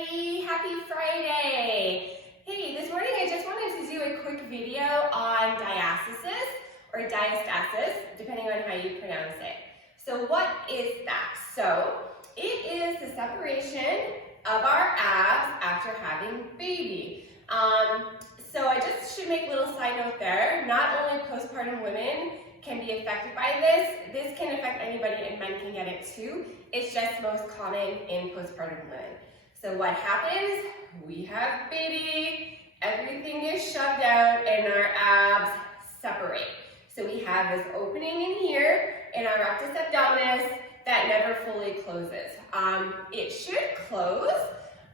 everybody. Happy Friday. Hey, this morning I just wanted to do a quick video on diastasis or diastasis, depending on how you pronounce it. So what is that? So it is the separation of our abs after having baby. So I just should make a little side note there. Not only postpartum women can be affected by this. This can affect anybody and men can get it too. It's just most common in postpartum women. So what happens? We have baby, everything is shoved out and our abs separate. So we have this opening in here in our rectus abdominis that never fully closes. It should close.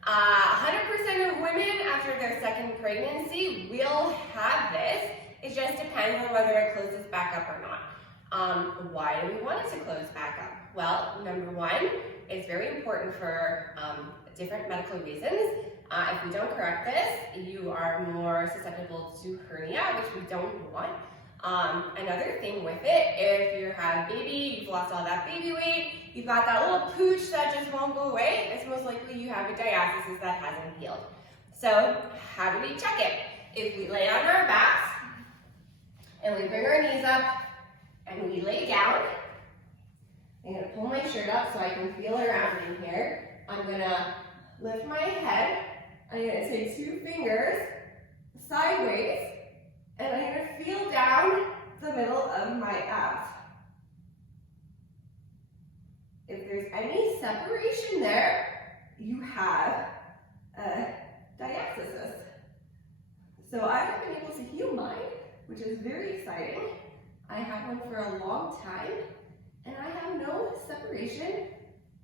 100% of women after their second pregnancy will have this. It just depends on whether it closes back up or not. Why do we want it to close back up? Well, number one, it's very important for different medical reasons. If we don't correct this, you are more susceptible to hernia, which we don't want. Another thing with it, if you have baby, you've lost all that baby weight, you've got that little pooch that just won't go away, it's most likely you have a diastasis that hasn't healed. So how do we check it? If we lay on our backs and we bring our knees up and we lay down, I'm going to pull my shirt up so I can feel around in here. I'm going to lift my head. I'm going to take two fingers sideways and I'm going to feel down the middle of my abs. If there's any separation there, you have a diastasis. So I have been able to heal mine, which is very exciting. I have one for a long time, and I have no separation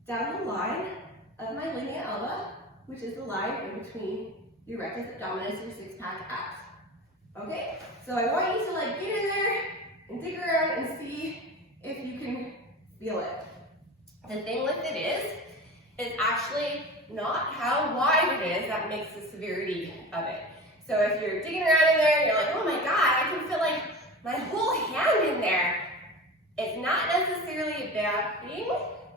down the line of my linea alba, which is the line in between your rectus abdominis, your six-pack abs. Okay, so I want you to get in there and dig around and see if you can feel it. The thing with it is actually not how wide it is that makes the severity of it. So if you're digging around in there and you're like, oh my God, I can feel my whole hand in there. It's not necessarily a bad thing,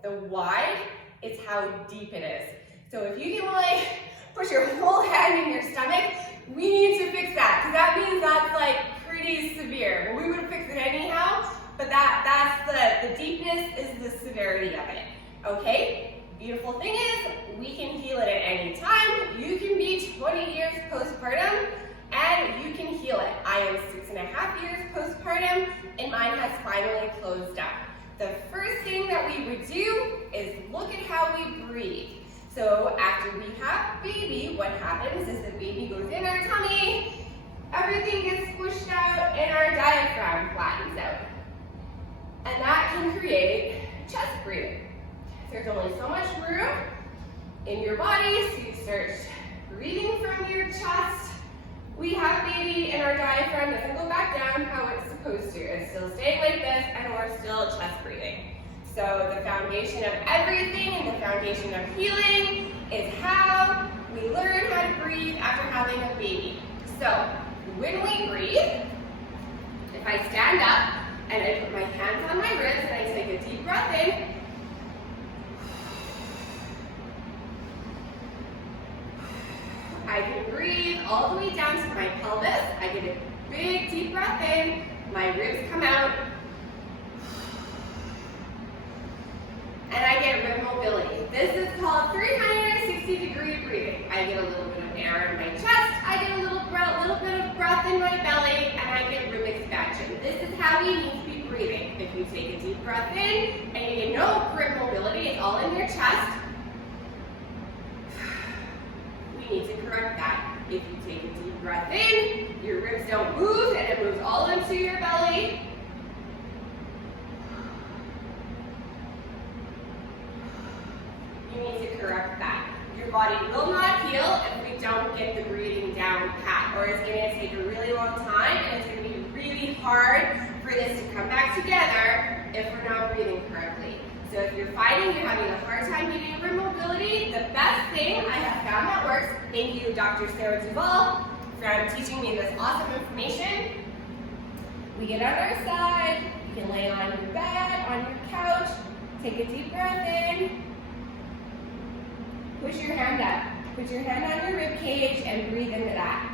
the wide, it's how deep it is. So if you can push your whole hand in your stomach, we need to fix that, because that means that's pretty severe. Well, we would fix it anyhow, but that's the deepness is the severity of it, okay? Beautiful thing is, we can heal it at any time. You can be 20 years postpartum, and you can heal it. I am 6.5 years postpartum, and mine has finally closed up. The first thing that we would do is look at how we breathe. So after we have baby, what happens is the baby goes in our tummy, everything gets squished out, and our diaphragm flattens out. And that can create chest breathing. There's only so much room in your body, so you start breathing from your chest. We have baby and our diaphragm doesn't go back down how it's supposed to. It's still staying like this and we're still chest breathing. So the foundation of everything and the foundation of healing is how we learn how to breathe after having a baby. So when we breathe, if I stand up and I put my hands on my ribs and I take a deep breath in, I can breathe all the way down to my pelvis. I get a big deep breath in, my ribs come out, and I get rib mobility. This is called 360-degree breathing. I get a little bit of air in my chest, I get a little bit of breath in my belly, and I get rib expansion. This is how we need to be breathing. If you take a deep breath in, and you get no rib mobility, it's all in your chest, we need to correct that. If you take a deep breath in, your ribs don't move, and it moves all into your belly. You need to correct that. Your body will not heal if we don't get the breathing down pat, or it's going to take a really long time, and it's going to be really hard for this to come back together if we're not breathing correctly. So if you're finding you're having a hard time getting rib mobility, the best thing I have found that works, thank you Dr. Sarah Duvall for teaching me this awesome information. We get on our side, you can lay on your bed, on your couch, take a deep breath in, push your hand up. Put your hand on your rib cage and breathe into that.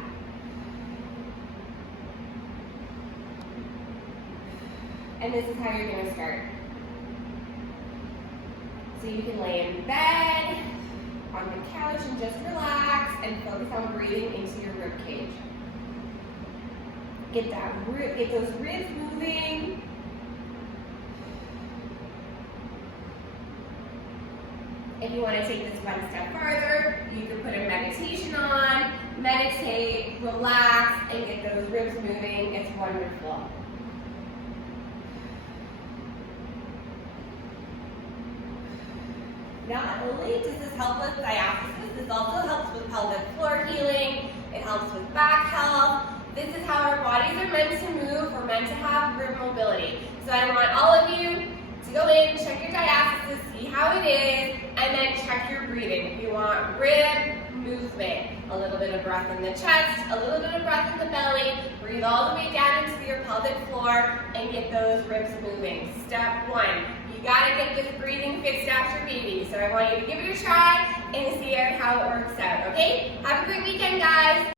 And this is how you're going to start. So you can lay in bed, on the couch, and just relax and focus on breathing into your rib cage. Get those ribs moving. If you want to take this one step further, you can put a meditation on, meditate, relax, and get those ribs moving. It's wonderful. Not only does this help with diastasis, this also helps with pelvic floor healing. It helps with back health. This is how our bodies are meant to move. We're meant to have rib mobility. So I want all of you to go in, check your diastasis, see how it is, and then check your breathing. If you want rib movement, a little bit of breath in the chest, a little bit of breath in the belly, breathe all the way down into your pelvic floor and get those ribs moving. Step one, you gotta get this breathing fixed after baby. So I want you to give it a try and see how it works out, okay? Have a great weekend, guys.